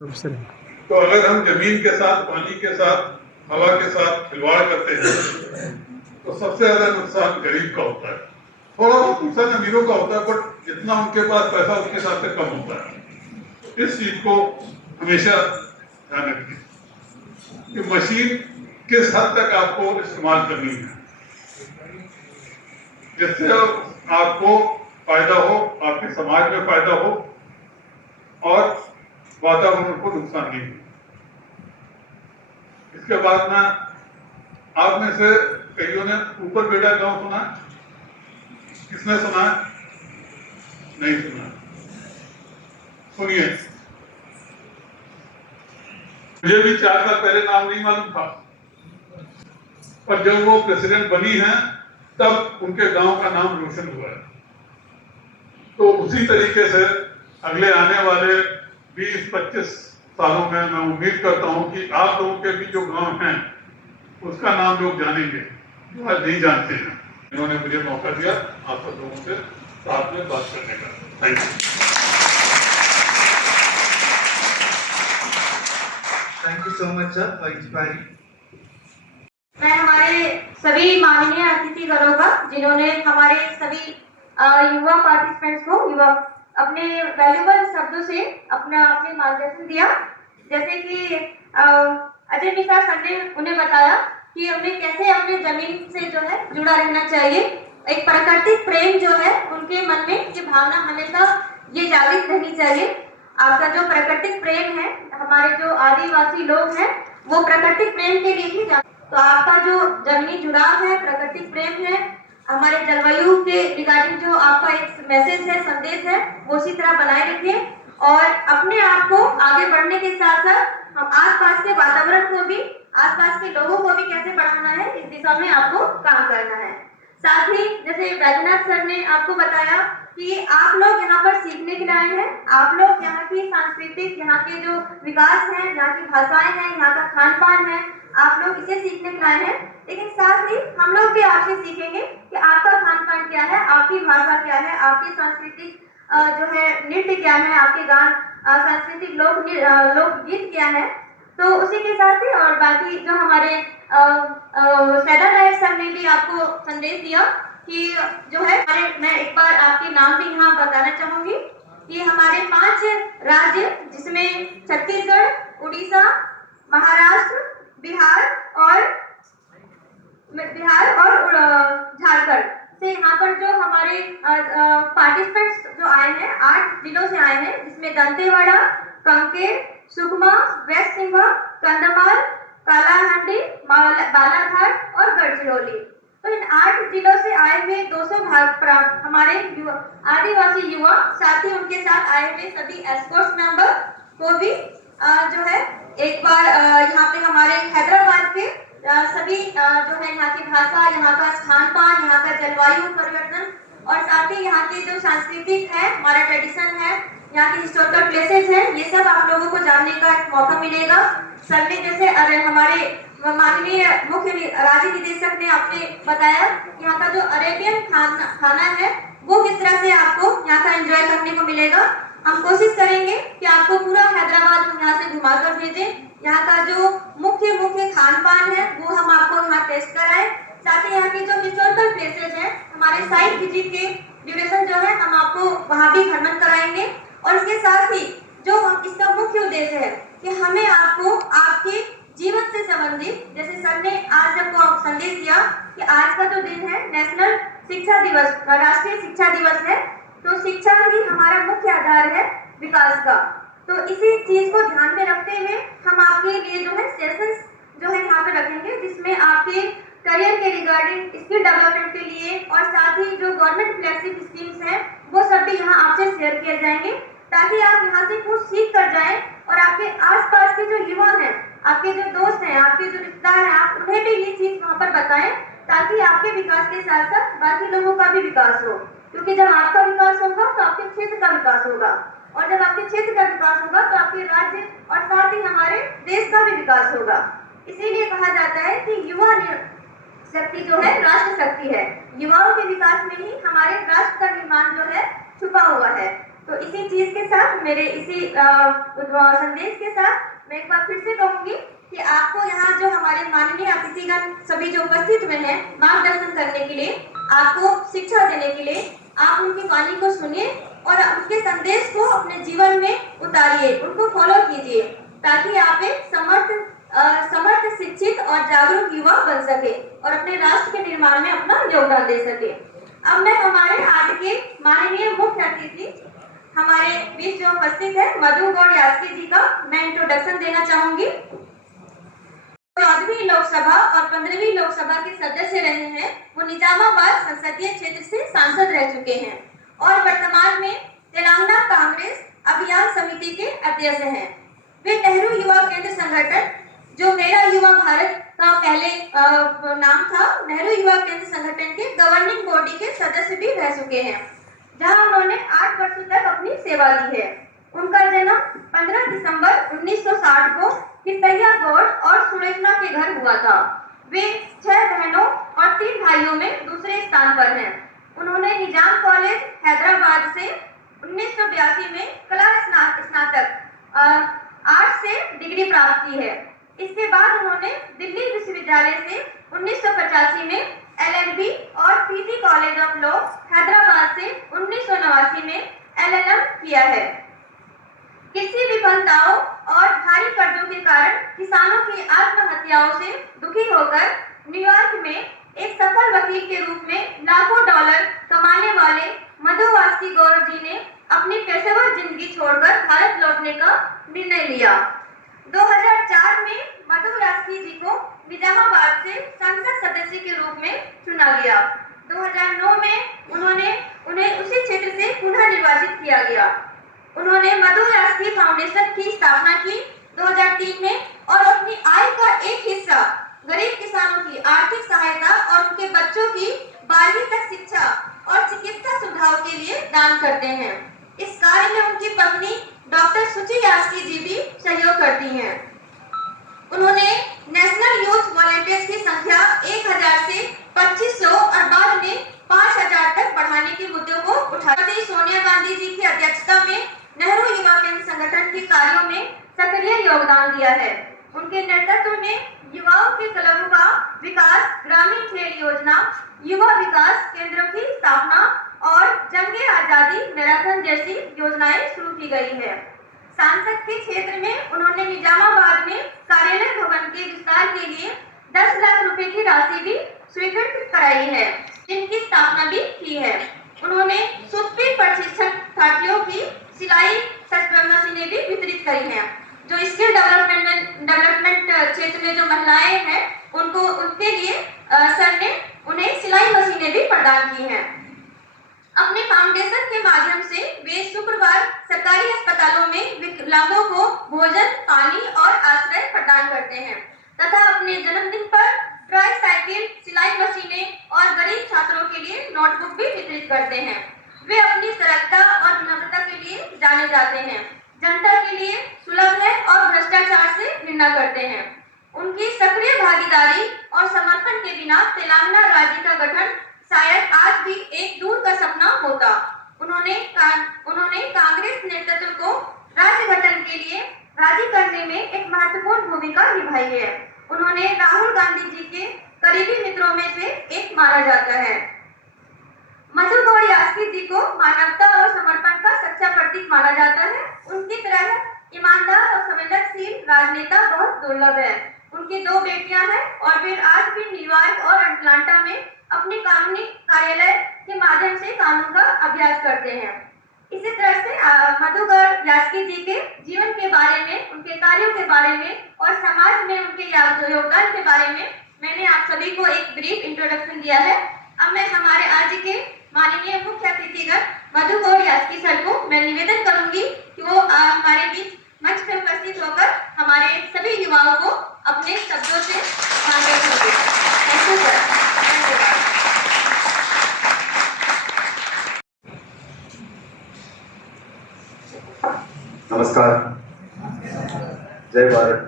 तो अगर हम जमीन के साथ, पानी के साथ, हवा के साथ खिलवाड़ करते हैं तो सबसे ज्यादा नुकसान गरीब का होता है। थोड़ा बहुत नुकसान अमीरों का होता है, बट जितना उनके पास पैसा उसके हिसाब से कम होता है। इस चीज को हमेशा ध्यान रखिए कि मशीन किस हद तक आपको इस्तेमाल करनी है, जिससे आपको फायदा हो, आपके समाज में फायदा हो और वातावरण को नुकसान नहीं हो। इसके बाद में आप में से कईयों ने ऊपर बेटा गांव सुना, किसने सुना? नहीं सुना। सुनिए, मुझे भी 4 साल पहले नाम नहीं मालूम था, पर जब वो प्रेसिडेंट बनी है तब उनके गांव का नाम रोशन हुआ है। तो उसी तरीके से अगले आने वाले 20-25 सालों में मैं उम्मीद करता हूं कि आप लोगों के भी जो गांव हैं उसका नाम लोग जानेंगे जो आज नहीं जानते हैं। इन्होंने मुझे मौका दिया आप सब लोगों से साथ में बात करने का। Thank you. Thank you so much, sir, for inspiring. मैं हमारे सभी माननीय अतिथिगणों का, जिन्होंने हमारे सभी युवा पार्टिसिपेंट्स को अपने वैल्यूबल शब्दों से अपने मार्गदर्शन दिया। जैसे कि अजय मिश्रा सर ने उन्हें बताया कि हमें कैसे अपने जमीन से जो है जुड़ा रहना चाहिए। एक प्राकृतिक प्रेम जो है उनके मन में ये भावना हमेशा ये जागृत रहनी चाहिए। आपका जो प्राकृतिक प्रेम है, हमारे जो आदिवासी लोग हैं वो प्राकृतिक प्रेम के लिए ही तो आपका जो जमीनी जुड़ाव है, प्राकृतिक प्रेम है, हमारे जलवायु के रिगार्डिंग जो आपका एक मैसेज है, संदेश है, वो इसी तरह बनाए रखिए और अपने आप को आगे बढ़ने के साथ साथ हम आसपास के वातावरण को भी, आसपास के लोगों को भी कैसे बढ़ाना है, इस दिशा में आपको काम करना है। साथ ही जैसे वैद्यनाथ सर ने आपको बताया कि आप लोग यहाँ पर सीखने के लिए आए हैं। आप लोग यहाँ की सांस्कृतिक, यहाँ के जो विकास है, यहाँ की भाषाएं हैं, यहाँ का खान पान है, आप लोग इसे सीखने के लिए आए हैं। लेकिन साथ ही हम लोग भी आपसे सीखेंगे कि आपका खान पान क्या है, आपकी भाषा क्या है, आपकी सांस्कृतिक जो है नृत्य क्या है, आपके गान सांस्कृतिक लोकगीत क्या है। तो उसी के साथ ही और बाकी जो हमारे सैदा नायक सर ने भी आपको संदेश दिया कि जो है मैं एक बार आपके नाम भी यहाँ बताना चाहूंगी कि हमारे 5 राज्य, जिसमें छत्तीसगढ़, उड़ीसा, महाराष्ट्र, बिहार और झारखंड से यहाँ पर जो हमारे पार्टिसिपेंट्स जो आए हैं, 8 जिलों से आए हैं, जिसमें दंतेवाड़ा, कांकेर, सुकमा, वेस्ट सिंहभूम, कंधमाल, कालाहांडी, बालाघाट और गढ़चिरौली। तो इन 8 जिलों से आए हुए 200 हमारे आदिवासी युवा, साथ ही उनके साथ आए हुए सभी एस्कॉर्ट्स मेंबर को भी जो है एक बार यहाँ पे हमारे हैदराबाद के सभी जो है यहाँ की भाषा, यहाँ का खान पान, यहाँ का जलवायु परिवर्तन और साथ ही यहाँ के जो सांस्कृतिक है, हमारा ट्रेडिशन है, यहाँ के हिस्टोरिकल प्लेसेस हैं, ये सब आप लोगों को जानने का एक मौका मिलेगा। सर ने जैसे हमारे माननीय मुख्य राज्य निदेशक ने आपसे बताया यहाँ का जो अरेबियन खाना है वो किस तरह से आपको यहाँ का एंजॉय करने को मिलेगा। हम कोशिश करेंगे कि आपको पूरा हैदराबाद यहाँ से घुमा कर भेजें। यहाँ का जो मुख्य खान पान है वो हम आपको यहाँ टेस्ट कराएं। साथ ही यहाँ की जो हिस्टोरिकल प्लेसेस हैं, हमारे साइट विजिट के ड्यूरेशन जो है हम आपको वहाँ भी भ्रमण कराएंगे। और इसके साथ ही जो इसका मुख्य उद्देश्य है कि हमें आपको आपके जीवन से संबंधित, जैसे सर ने आज आपको संदेश दिया कि आज का जो दिन है नेशनल शिक्षा दिवस, राष्ट्रीय शिक्षा दिवस है, तो शिक्षा ही हमारा मुख्य आधार है विकास का। तो इसी चीज को ध्यान में रखते हुए हम आपके लिए जो है सेशंस जो है यहाँ पे रखेंगे, जिसमें आपके करियर के रिगार्डिंग, स्किल डेवलपमेंट के लिए और साथ ही जो गवर्नमेंट फ्लैगशिप स्कीम्स हैं वो सब भी यहाँ आपसे शेयर किए जाएंगे, ताकि आप यहाँ से कुछ सीख कर जाएं और आपके आसपास के जो युवा हैं, आपके जो दोस्त हैं, आपके जो रिश्तेदार हैं, आप उन्हें भी ये चीज वहाँ पर बताएं, ताकि आपके विकास के साथ साथ बाकी लोगों का भी विकास हो। क्योंकि जब आपका विकास होगा तो आपके क्षेत्र का विकास होगा, और जब आपके क्षेत्र का विकास होगा तो आपके राज्य और साथ ही हमारे देश का भी विकास होगा। इसीलिए कहा जाता है कि युवा शक्ति जो है राष्ट्र शक्ति है। युवाओं के विकास में ही हमारे राष्ट्र का निर्माण जो है छुपा हुआ है। तो इसी चीज के साथ, मेरे इसी संदेश के साथ मैं एक बार फिर से कहूंगी कि आपको यहाँ जो हमारे माननीय अतिथिगण सभी जो उपस्थित हुए हैं मार्गदर्शन करने के लिए, आपको शिक्षा देने के लिए, आप उनकी वाणी को सुनिए और उनके संदेश को अपने जीवन में उतारिए, उनको फॉलो कीजिए, ताकि आप एक समर्थ शिक्षित और जागरूक युवा बन सके और अपने राष्ट्र के निर्माण में अपना योगदान दे सके। अब मैं हमारे आज के माननीय मुख्य अतिथि हमारे बीच जो उपस्थित है मधु गौड़ यास्की जी का मैं इंट्रोडक्शन देना चाहूंगी। 14वीं लोकसभा और 15वीं लोकसभा के सदस्य रहे हैं। वो निजामाबाद संसदीय क्षेत्र से सांसद रह चुके हैं और वर्तमान में तेलंगाना कांग्रेस अभियान समिति के अध्यक्ष हैं। वे नेहरू युवा केंद्र संगठन, जो मेरा युवा भारत का पहले नाम था, नेहरू युवा केंद्र संगठन के गवर्निंग बॉडी के सदस्य भी रह चुके हैं, जहां उन्होंने 8 वर्षों तक अपनी सेवा दी है। उनका जन्म 15 दिसंबर 1960 को किसैया गौड़ और सुलेखना के घर हुआ था। वे 6 बहनों और 3 भाइयों में दूसरे स्थान पर हैं। उन्होंने निजाम कॉलेज हैदराबाद से 1982 में कला स्नातक आर्ट्स से डिग्री प्राप्त की है। इसके बाद उन्होंने दिल्ली विश्वविद्यालय से 1985 में LLB और PG college of law Hyderabad से 1989 में LLM किया है। कृषि विफलताओं और भारी कर्जों के कारण किसानों की आत्महत्याओं से दुखी होकर न्यूयॉर्क में एक सफल वकील के रूप में लाखों डॉलर कमाने वाले मधु यास्की गौड़ जी ने अपनी पेशेवर जिंदगी छोड़कर भारत लौटने का निर्णय लिया। 2004 में मधु यास्की जी को निजामाबाद से संसद सदस्य के रूप में चुना गया। 2009 में उन्हें उसी क्षेत्र से पुनः निर्वाचित किया गया। उन्होंने मधु यास्की फाउंडेशन की स्थापना की 2003 में और अपनी आय का एक हिस्सा गरीब किसानों की आर्थिक सहायता और उनके बच्चों की 12वीं तक शिक्षा और चिकित्सा सुविधाओं के लिए दान करते हैं। इस कार्य में उनकी पत्नी डॉक्टर सुची यास्की जी भी सहयोग करती हैं। उन्होंने नेशनल यूथ वॉलंटियर्स की संख्या 1000 से 2500 और बाद में 5000 तक बढ़ाने के मुद्दों को उठाते सोनिया गांधी जी की अध्यक्षता में नेहरू युवा केंद्र संगठन के कार्यों में सक्रिय योगदान दिया है। उनके नेतृत्व में युवाओं के क्लबों का विकास, ग्रामीण खेल योजना, युवा विकास केंद्रों की स्थापना और जंगे आजादी मैराथन जैसी योजनाएं शुरू की गई है। सांसद के क्षेत्र में उन्होंने निजामाबाद में कार्यालय भवन के विस्तार के लिए 10 लाख रुपए की राशि भी स्वीकृत कराई है, जिनकी स्थापना भी की है। उन्होंने सुप्रीम प्रशिक्षण छात्रियों की सिलाई मशीनें भी वितरित करी हैं। जो स्किल डेवलपमेंट क्षेत्र में जो महिलाएं हैं उनके लिए सर ने उन्हें सिलाई मशीनें भी प्रदान की हैं। अपने फाउंडेशन के माध्यम से वे शुक्रवार सरकारी अस्पतालों में विकलांगों को भोजन, पानी और आश्रय प्रदान करते हैं तथा अपने जन्मदिन पर ट्राईसाइकिल, सिलाई मशीनें और गरीब छात्रों के लिए नोटबुक भी वितरित करते हैं। वे अपनी सरलता और विनम्रता के लिए जाने जाते हैं, जनता के लिए सुलभ है और भ्रष्टाचार से घृणा करते हैं। उनकी सक्रिय भागीदारी और समर्पण के बिना तेलंगाना राज्य का गठन शायद आज भी एक दूर का सपना होता। उन्होंने कांग्रेस नेतृत्व को राज्य गठन के लिए राजी करने में एक महत्वपूर्ण भूमिका निभाई है। उन्होंने राहुल गांधी जी के करीबी मित्रों में से एक माना जाता है। मधु गौड़ यास्की जी को मानवता और समर्पण का सच्चा प्रतीक माना जाता है। उनकी तरह ईमानदार और संवेदनशील राजनेता बहुत दुर्लभ है। उनकी 2 बेटियां हैं और वे आज भी न्यूयॉर्क और अटलांटा में अपने कानूनी कार्यालय के माध्यम से कानून का अभ्यास करते हैं। इसी तरह से मधु गौड़ यास्की जी के जीवन के बारे में, उनके कार्यों के बारे में और समाज में उनके योगदान के बारे में मैंने आप सभी को एक ब्रीफ इंट्रोडक्शन दिया है। अब मैं हमारे आज के माननीय मुख्य अतिथिगण मधु गौड़ यास्की सर को मैं निवेदन करूंगी कि वो हमारे बीच मंच पर उपस्थित होकर हमारे सभी युवाओं को अपने शब्दों से मार्गदर्शन करें। Thank you sir. नमस्कार, जय भारत।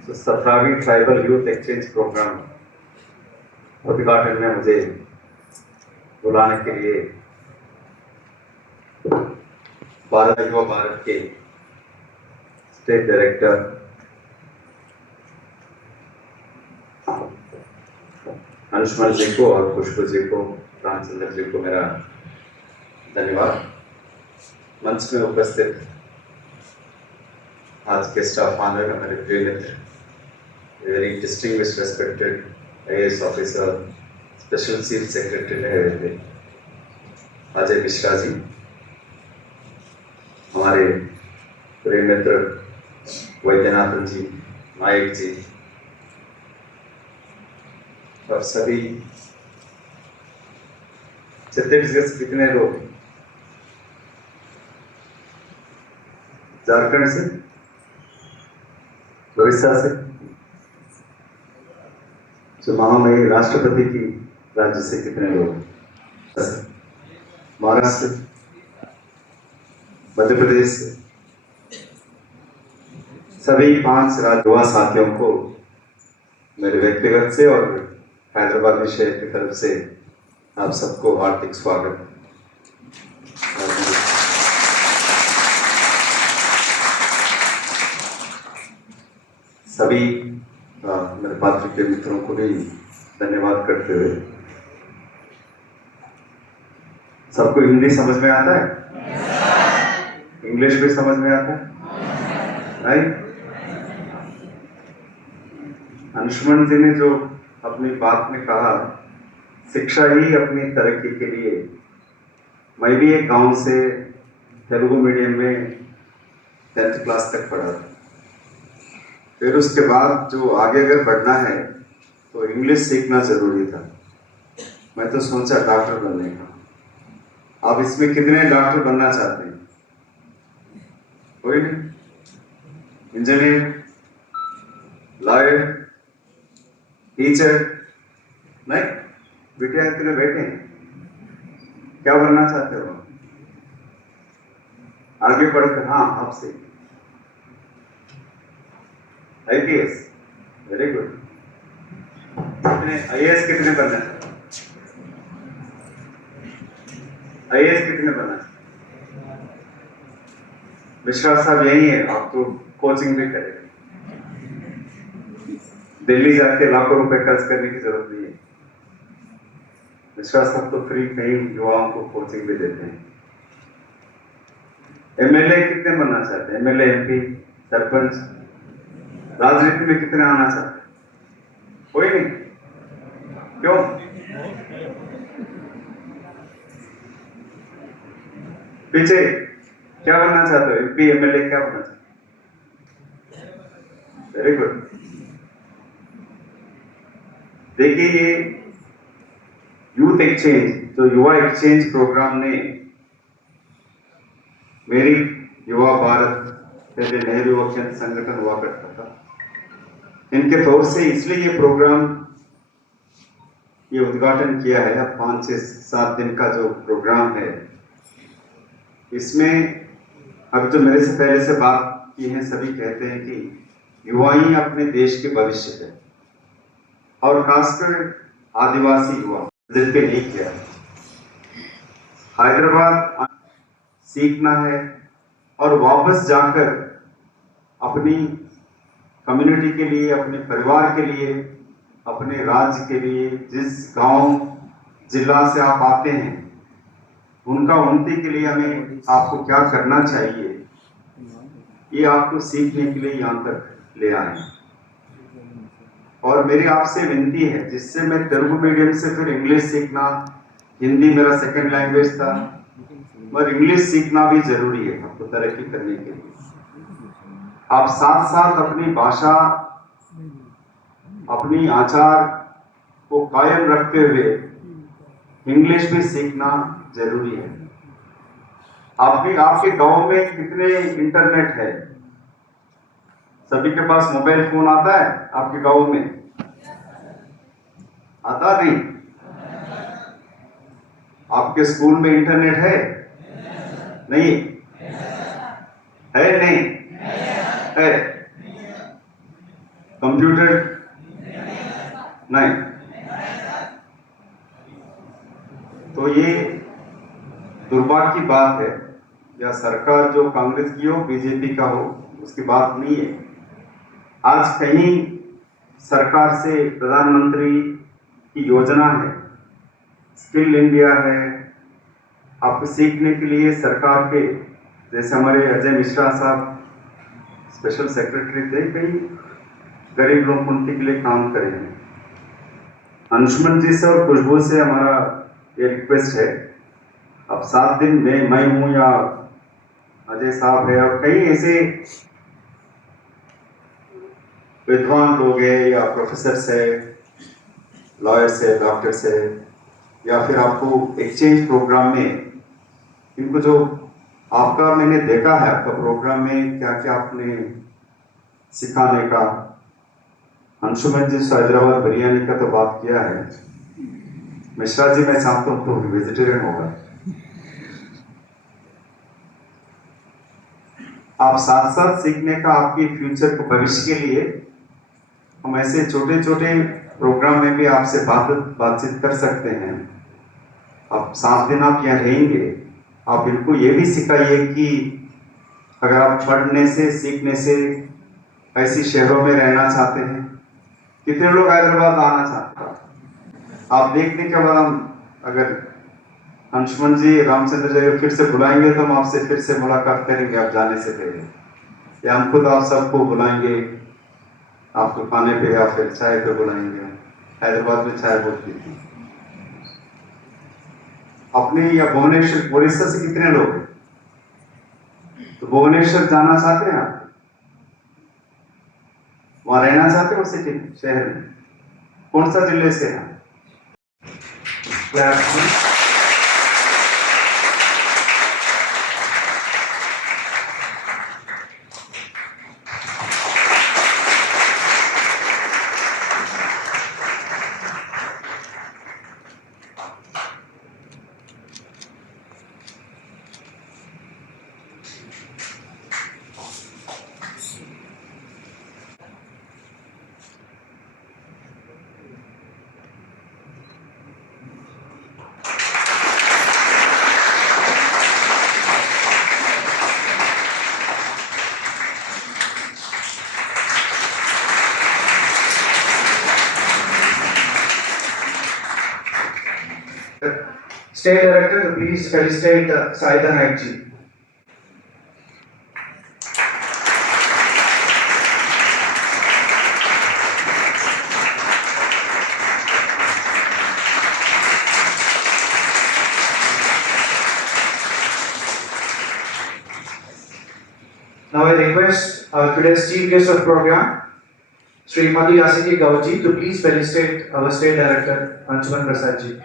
तो 17वीं ट्राइबल यूथ एक्सचेंज प्रोग्राम उद्घाटन में मुझे बुलाने के लिए भारत युवा भारत के स्टेट डायरेक्टर अंशुमन जी को और खुशबू जी को, रामचंद्र जी को मेरा धन्यवाद। मंच में उपस्थित आज के स्टाफ ऑनर मेरे प्रिय मित्र, very distinguished respected IAS officer, special chief secretary रहे हुए थे अजय मिश्रा जी, हमारे प्रिय मित्र वैद्यनाथन जी, नायक जी और सभी छत्तीसगढ़ से कितने लोग, झारखंड से, उड़ीसा से, जो महामहिम राष्ट्रपति की राज्य से कितने लोग, महाराष्ट्र से, मध्य प्रदेश से, सभी 5 युवा साथियों को मेरे व्यक्तिगत से और हैदराबाद शहर की तरफ से आप सबको हार्दिक स्वागत। सभी मेरे पात्रिकेय मित्रों को भी धन्यवाद करते हुए, सबको हिंदी समझ में आता है? इंग्लिश भी समझ में आता है? नहीं? अंशुमन जी ने जो अपनी बात में कहा, शिक्षा ही अपनी तरक्की के लिए, मैं भी एक गांव से तेलुगु मीडियम में 10th क्लास तक पढ़ा था। फिर उसके बाद जो आगे अगर बढ़ना है तो इंग्लिश सीखना जरूरी था। मैं तो सोचा डॉक्टर बनने का। आप इसमें कितने डॉक्टर बनना चाहते हैं? कोई नहीं? Engineer, lawyer, teacher? नहीं? बेटे इतने बैठे हैं, क्या बनना चाहते हो? आगे बढ़कर, हाँ आपसे आईपीएस, वेरी गुड। कितने आईएएस कितने बनना चाहते? आईएएस कितने बनना चाहते? विश्वास साहब यही है, आप तो कोचिंग भी करेंगे, दिल्ली जाके लाखों रुपए खर्च करने की जरूरत नहीं है। विश्वास साहब तो फ्री कई युवाओं को कोचिंग भी देते हैं। एमएलए कितने बनना चाहते हैं? एमएलए, एमपी, सरपंच, राजनीति में कितने आना चाहते हैं? कोई नहीं? क्यों? पीछे क्या बनना चाहते हो? एमपी, एमएलए क्या बनना चाहते हो? Very good. देखिए, ये यूथ एक्सचेंज, जो युवा एक्सचेंज प्रोग्राम ने मेरी युवा भारत, पहले नेहरू युवा केंद्र संगठन हुआ करता था, इनके तौर से इसलिए ये प्रोग्राम, ये उद्घाटन किया है। अब 5-7 दिन का जो प्रोग्राम है, इसमें अब जो मेरे से पहले से बात की है, सभी कहते हैं कि युवा ही अपने देश के भविष्य है, और खासकर आदिवासी युवा जिन पे नहीं किया। हैदराबाद सीखना है और वापस जाकर अपनी कम्युनिटी के लिए, अपने परिवार के लिए, अपने राज्य के लिए, जिस गांव जिला से आप आते हैं, उनका उन्नति के लिए हमें आपको क्या करना चाहिए, ये आपको सीखने के लिए यहाँ तक ले आए। और मेरी आपसे विनती है, जिससे मैं तेलुगु मीडियम से फिर इंग्लिश सीखना, हिंदी मेरा सेकंड लैंग्वेज था, और इंग्लिश सीखना भी जरूरी है आपको तरक्की करने के लिए। आप साथ साथ अपनी भाषा, अपनी आचार को कायम रखते हुए इंग्लिश भी सीखना जरूरी है। आपके गांव में कितने इंटरनेट है? सभी के पास मोबाइल फोन आता है? आपके गांव में आता नहीं? आपके स्कूल में इंटरनेट है? नहीं है? नहीं है? कंप्यूटर नहीं? तो ये दुर्भाग्य की बात है, या सरकार जो कांग्रेस की हो बीजेपी का हो उसकी बात नहीं है। आज कहीं सरकार से प्रधानमंत्री की योजना है, स्किल इंडिया है, आपको सीखने के लिए सरकार के, जैसे हमारे अजय मिश्रा साहब स्पेशल सेक्रेटरी थे, कई गरीब लोग उनके लिए काम करेंगे। अंशुमन जी से और खुशबू से हमारा ये रिक्वेस्ट है, अब 7 दिन में मैं हूँ या अजय साहब है और कई ऐसे विद्वान लोग हैं या प्रोफेसर है, लॉयर्स है, डॉक्टर्स है, या फिर आपको एक्सचेंज प्रोग्राम में इनको जो आपका मैंने देखा है आपका प्रोग्राम में क्या क्या आपने सिखाने का। अंशुमन जी से हैदराबाद बिरयानी का तो बात किया है, मिश्रा जी मैं चाहता हूँ तो वेजिटेरियन होगा। आप साथ साथ सीखने का आपकी फ्यूचर को भविष्य के लिए हम ऐसे छोटे छोटे प्रोग्राम में भी आपसे बातचीत कर सकते हैं। आप 7 दिन आप यहाँ रहेंगे, आप इनको ये भी सिखाइए कि अगर आप पढ़ने से सीखने से ऐसी शहरों में रहना चाहते हैं, कितने लोग हैदराबाद आना चाहते हैं, आप देखने के बाद हम अगर अंशुमन जी रामचंद्र जी फिर से बुलाएंगे तो हम आपसे फिर से मुलाकात करेंगे आप जाने से पहले, या हम खुद आप सबको बुलाएंगे आपको खाने पे या फिर चाय पे बुलाएंगे। हैदराबाद में चाय बहुत पीती अपने, या भुवनेश्वर उड़ीसा से कितने लोग हैं, तो भुवनेश्वर जाना चाहते हैं आप, वहां रहना चाहते हो सिटी शहर में, कौन सा जिले से हैं? State Director to please felicitate Saida Naik ji. Now I request today's chief guest of program, Srimati Yasiki Gauji, to please felicitate our State Director Anshuman Prasad ji.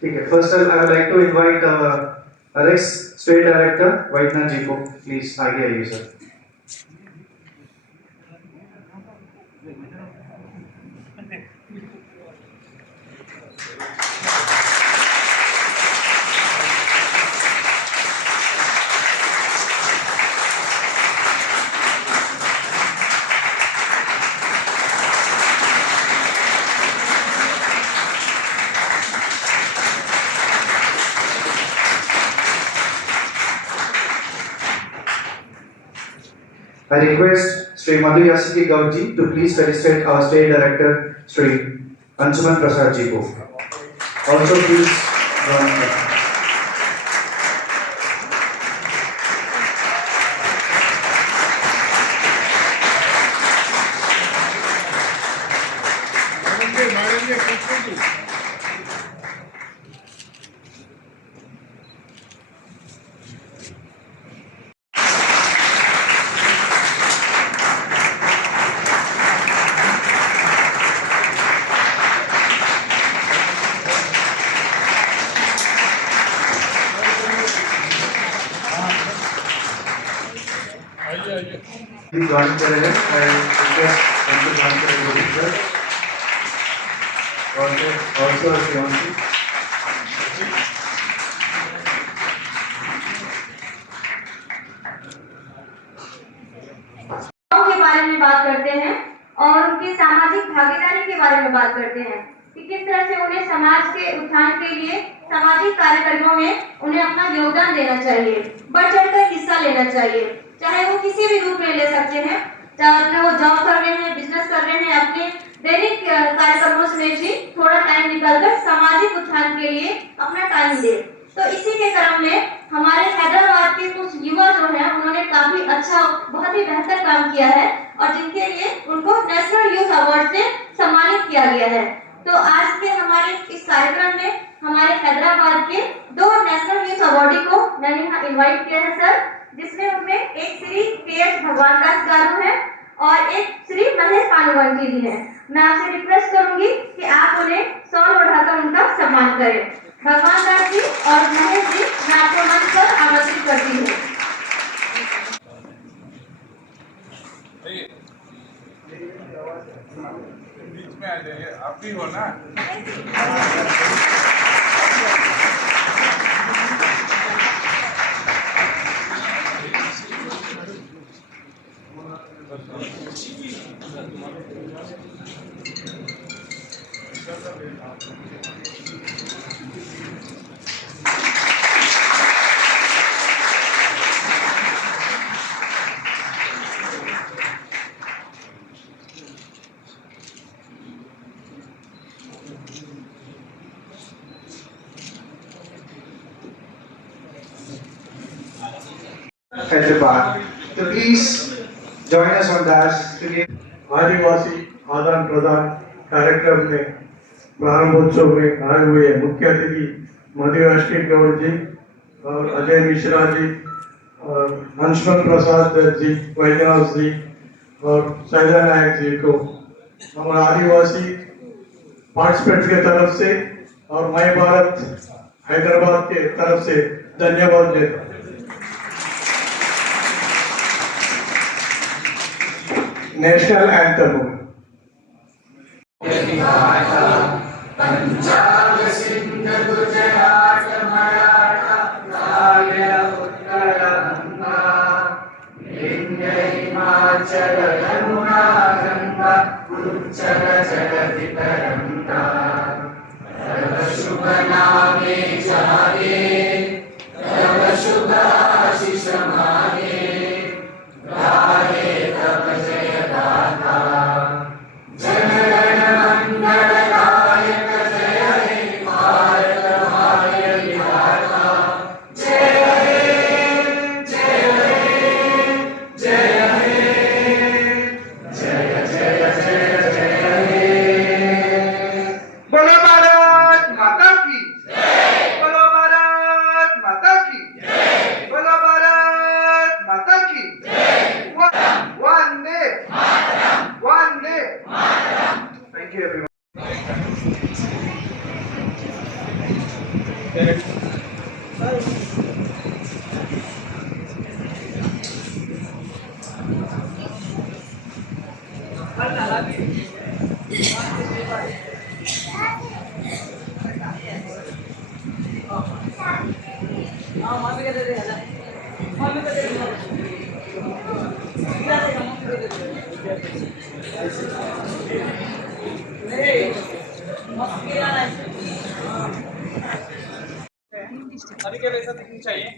Okay, first I would like to invite our ex-State Director Vaidnath ji को please आगे आइए sir. I request Sri Madhu Yasiki Gauji to please felicitate our State Director Sri Anshuman Prasad ji को. Also please join me. Please join करें. I request them to join करें sir. Also Shivanshi. के बारे में बात करते हैं और उनकी सामाजिक भागीदारी के बारे में बात करते हैं। कि किस तरह से उन्हें समाज के उत्थान के लिए सामाजिक कार्यक्रमों में उन्हें अपना योगदान देना चाहिए, बढ़ चढ़कर हिस्सा लेना चाहिए, चाहे वो किसी भी रूप में ले सकते हैं, चाहे वो जॉब कर रहे हैं, बिजनेस कर रहे हैं, अपने दैनिक कार्यक्रमों में भी थोड़ा टाइम निकालकर सामाजिक उत्थान के लिए अपना टाइम दे। तो इसी के क्रम में हमारे हैदराबाद के कुछ युवा जो हैं उन्होंने काफी अच्छा, बहुत ही बेहतर काम किया है और जिनके लिए उनको नेशनल यूथ अवार्ड से सम्मानित किया गया है। तो आज के हमारे इस कार्यक्रम में हमारे हैदराबाद के 2 नेशनल यूथ अवार्डी को मैंने यहाँ इनवाइट किया है सर, जिसमें उनमें एक श्री के.एस. भगवान दास गारू है और एक श्री महेश पानुवंती जी है। मैं आपसे रिक्वेस्ट करूंगी कि आप उन्हें शॉल ओढ़ाकर उनका सम्मान करें। भगवान दास जी और महेश जी, मैं आपको मंच पर आमंत्रित करती हूँ। बीच में आ जाइए, आप भी हो ना। Hyderabad. So please join us on that to give आदिवासी आदान प्रदान कार्यक्रम में प्रारंभोत्सव में आए हुए मुख्य अतिथि मधुयाश्री गौड़ जी और अजय मिश्रा जी और अंशुमन प्रसाद जी, वैद्यनाथ जी और सैदा नायक जी को हमारे आदिवासी पार्टिसिपेंट के तरफ से और मैं भारत हैदराबाद के तरफ से धन्यवाद देता हूँ। National anthem Thank you everyone. अभी क्या वैसा दिखनी चाहिए।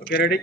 Okay, ready?